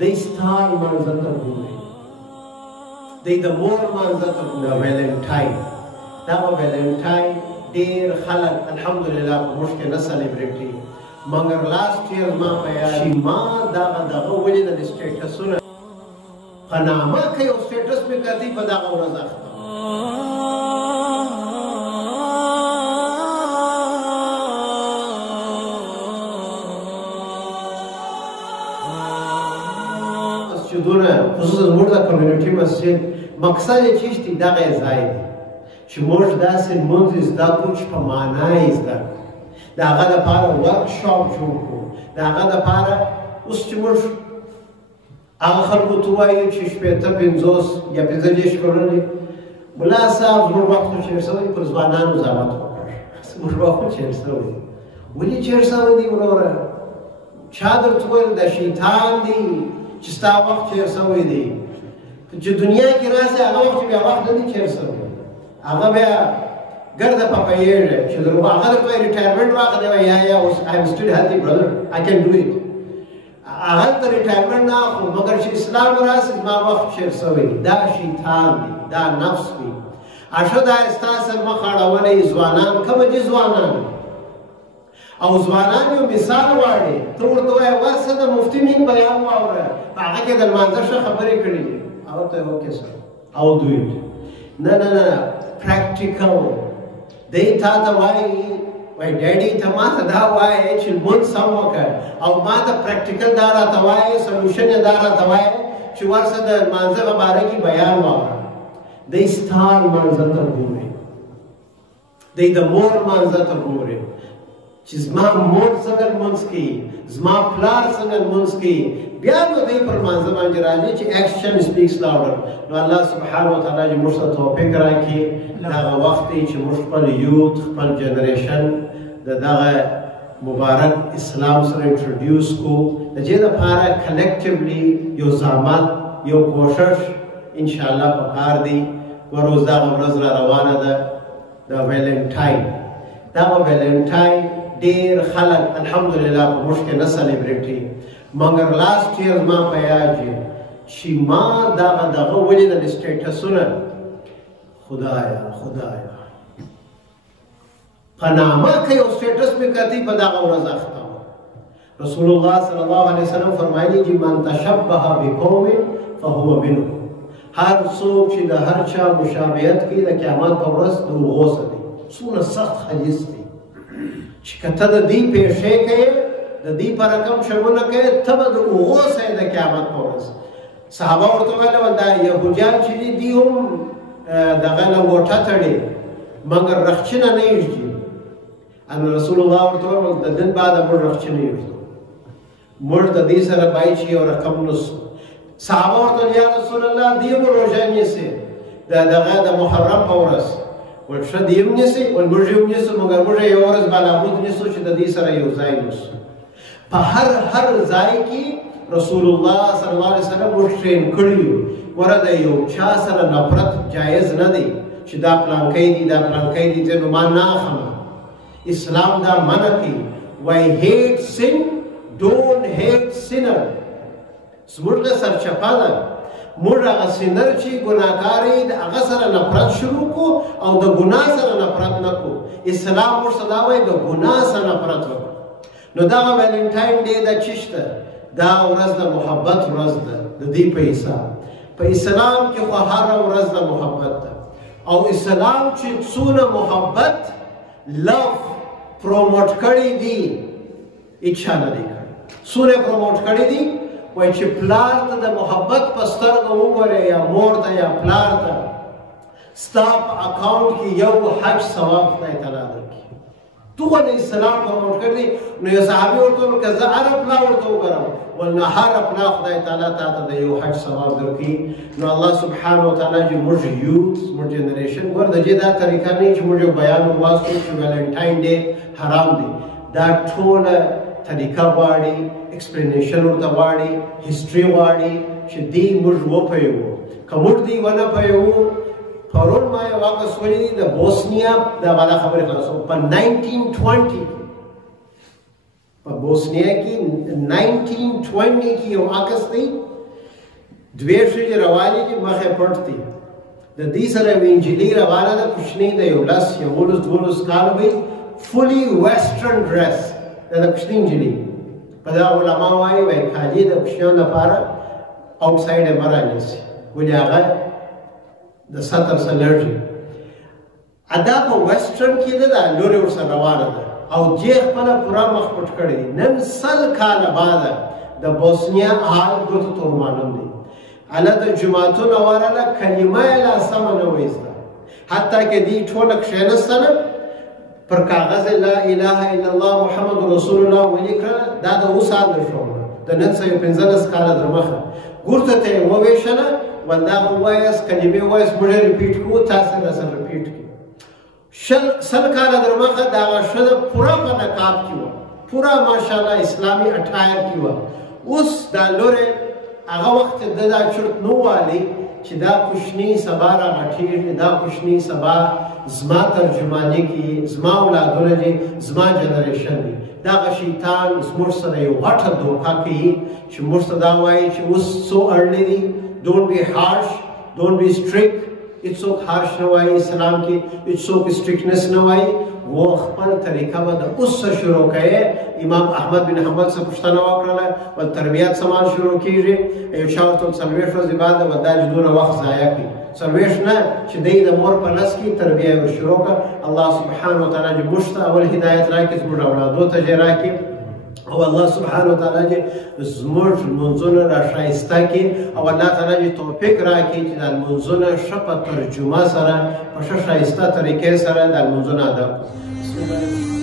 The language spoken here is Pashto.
They star manzata ګوري they the more manzata ګوري Valentine دا Valentine ډیر خلک الحمدلله په موږ کې نه سلیبریټي مګر لاست ایئر ما په یاد ما دغه ولې د سټیټسونه پنامه کې یو سټیټس مې کړی په دغه ورځ اخته مسجدونه خصوصا زموږ د کمیونټي مسجد مقصد یې چیشتي دغه ځای دی چې موږ داسې لمونځ زده کړو چې په معنا یې زده کړو د هغه دپاره ورکشاپ جوړ کړو د هغه دپاره اوس چې موږ هغه خلکو ته وایو چې شپېته پنځوس یا پنځه دېرش کلن دي ملا صاحب زموږ وخت خو چېر سوی پر ځوانانو ضمانت وکړ زموږ وخت خو چېر سوی ولې چېر سوی دي وروره چا درته وویل د شیطان دی چې ستا وخت چېر سوی دی چې دنیا کې راسې هغه وخت بیا وخت نه دی چېر سوی هغه بیا ګرده پپیږي چې هغه درته ریټایرمنټ واخلې وایي یا اوس آی ایم سټیل هیلتي برادر آی کین ډو اټ هغه ته ریټایرمنټ نه اخلو مګر چې اسلام راسي زما وخت چېر سوی دا شیطان دی دا نفس دی اشه دا ستا سر مخ اړولی ځوانان کومه چې ځوانان او ځوانان یو مثال غواړي ته ورته وایه ورسه د مفتي مین بیان واوره په هغه کې د لمانځه ښه خبرې کړي دي هغه ته اوکې سر او دو اټ نه نه نه پریکټیکل دی تا ته وایي وای ډیډي ته ما ته دا وایي چې لمونځ سم وکړه او ما ته پریکټیکل دا راته وایي سلوشن یې دا راته وایي چې ورسه د لمانځه په باره کې بیان واوره دی ستا لمانځه ته ګوري دی د مور لمانځه ته ګوري چې زما مور څنګه لمونځ کوي زما پلار څنګه لمونځ کوي بیا نو دی پر لمانځه باندې راځي چې ایکشن سپیکس لاوډر نو الله سبحانه وتعالی چې موږ ته توفیق راکړي دغه وخت دی چې موږ خپل یوت خپل جنریشن د دغه مبارک اسلام سره انټروډیوس کو د دې لپاره کلیکټیولی یو زحمت یو کوشش انشاءالله پکار دی وروز دغه ورځ را روانه ده د ویلنټاین دغه ویلنټاین ډېر خلک الحمدلله په موږ کې نه سلیبریټي مګر لاست ایئر ما په یاد چې ما دغه ولې د سټیټسونه خدایا پنامه کې یو سټیټس مې کړی په دغه ورځ اخته رسول الله صلی الله علیه وسلم فرمایلی چې من تشبه بقوم فهو منهم هر څوک چې د هر چا مشابهت کوي د قیامت په ورځ د هغو سره دی څومره سخت حدیث دی چې که ته د دې پیښې کوې د دې په رقم شرمونه کوې ته به د هغو سره د قیامت په ورځ صحابه ورته ویل دا یهودیان چې دي دی هم دغه لنګوټه تړي مګر رخچینه نه ایږدي ان رسول الله ورته وویل د دین بعد موږ رخچینه ایږدو موږ د دې سره باید چې یو رقم نسو صحابه ورته یا رسول الله دی مو روژه نیسي دغه د محرم په ورځ ول ښه دی هم نیسي ول موږ یې هم نیسو مګر موږ یې یوه ورځ بلابود نیسو چې د دې سره یو ځای نیسو په هر ځای کې رسول الله صلی الله علیه وسلم موږ ټرین کړي یو ګوره د یو چا سره نفرت جایز نه دی چې دا پلانکی دی دا پلانکی دی ځینو ما نه اخلم اسلام دا منع کوي وای هیټ سین ډونټ هیټ سینر زموږ له سرچپه ده موږ هغه سینر چې ګناهکار یې د هغه سره نفرت شروع کو او د ګناه سره نفرت نه کو اسلام موږ ته دا وایي د ګناه سره نفرت وکړو نو دغه ویلنټاین ډے دا چې شته دا ورځ د محبت ورځ ده د دې په حساب په اسلام کې خو هره ورځ د محبت ده او اسلام چې څونه محبت لو پروموټ کړی دی اچھا نه دی کړی څونه پروموټ کړی دی وای چې پلار ته د محبت په سترګه وګورې یا مور ته یا پلار ته ستا په اکاونټ کې یو حج ثواب خدای تعالی درکړي تو خو د اسلام پروموټ کړی دی نو یو صحابي ورته وویل که زه هره پلا ورته وګورم ول نه هره پلا خدای تعالی تا ته د یو حج ثواب درکړي نو الله سبحانه وتعالی چې موږ یوت موږ جنریشن ګور د دې دا طریقه نه چې موږ بیان وواسو چې ویلنټاین ډے حرام دی دا ټوله طریقه غواړي ایکسپلینیشن ورته غواړي هسټري غواړي چې دی موږ وپوهیږو که موږ دی ونه پوهیږو پرون ما یو واقع سولی دی د بوسنیا د والا خبرې خلاصو په 1920 په بوسنیا کې 1920 کې یو عکس دی، دوی ښځې روانې دي مخې پټ دي، د دې سره یوه نجلۍ روانه ده کوچنۍ ده، یو 10 11 12 کالو وي، فولي ویسټرن ډرس دا د کوچنۍ نجلۍ. په دا علما وایي کالي د کوچنیانو لپاره آوټسایډ یې مه رانیسي، ولې هغه د سطر څخه لري. دا په ویسټرن کې ده، دا لورې ورسره روانه ده او دې خپله پوره مخ پټ کړی دی. نن 100 کاله بعده د بوسنیا حال ګوتو ته معلوم دی. هلته جوماتونه ورغله، کلمه یې لا سمه نه وایسته، حتی که دوی ټوله کښېنستله پر کاغذ لا اله الا الله محمد رسول الله ولیکله، دا د اوس حال نه شو، د نن څه 15 کاله در مخه. ګورته ته یې وویشله، ولدغه ووایاست، کلمې ووایاست، موږ یې ریپیټ کوو، تاسې راسره ریپیټ کړئ. 100 کاله در مخه دغه ښځه پوره په نقاب کې وه، پوره ماشاءالله اسلامي اټایر کې وه. اوس دا لورې هغه وخت د دا چرت نه والی چې دا کوچني سبا راغټېږي، دا کوچني سبا زما ترجماني کوي، زما اولادونه دي، زما جنریشن دی. دغه شیطان زموږ سره یو غټه دوکه کوي چې موږ ته دا وایي چې اوس څو اړلی دي، ډونټ بی هارش، ډونټ بی سټریک. هیڅوک هارش نه وایي اسلام کې، هیڅوک سټریکنس نه وایي. و خپل طریقه به د اوس څه شروع کوي. امام احمد بن حنبل څخه پوښتنه وکړله، ول تربیت څه مهال شروع کېږي؟ یو چا ورته وویل 40 ورځې بعده به دا چې دومره وخت ضایع کړي. 40 نه، چې دی د مور په لاس کې تربیه یې شروع کړه. الله سبحانه وتعالی دې موږ ته اول هدایت راکړي، زموږ اولادو ته یې راکړي، او الله سبحانه وتعالی دې زموږ لمونځونه راښایسته کړي، او الله تعالی دې توفیق راکړي چې دا لمونځونه ښه په ترجمه سره، په ښه ښایسته طریقې سره دا لمونځونه ادا کړو.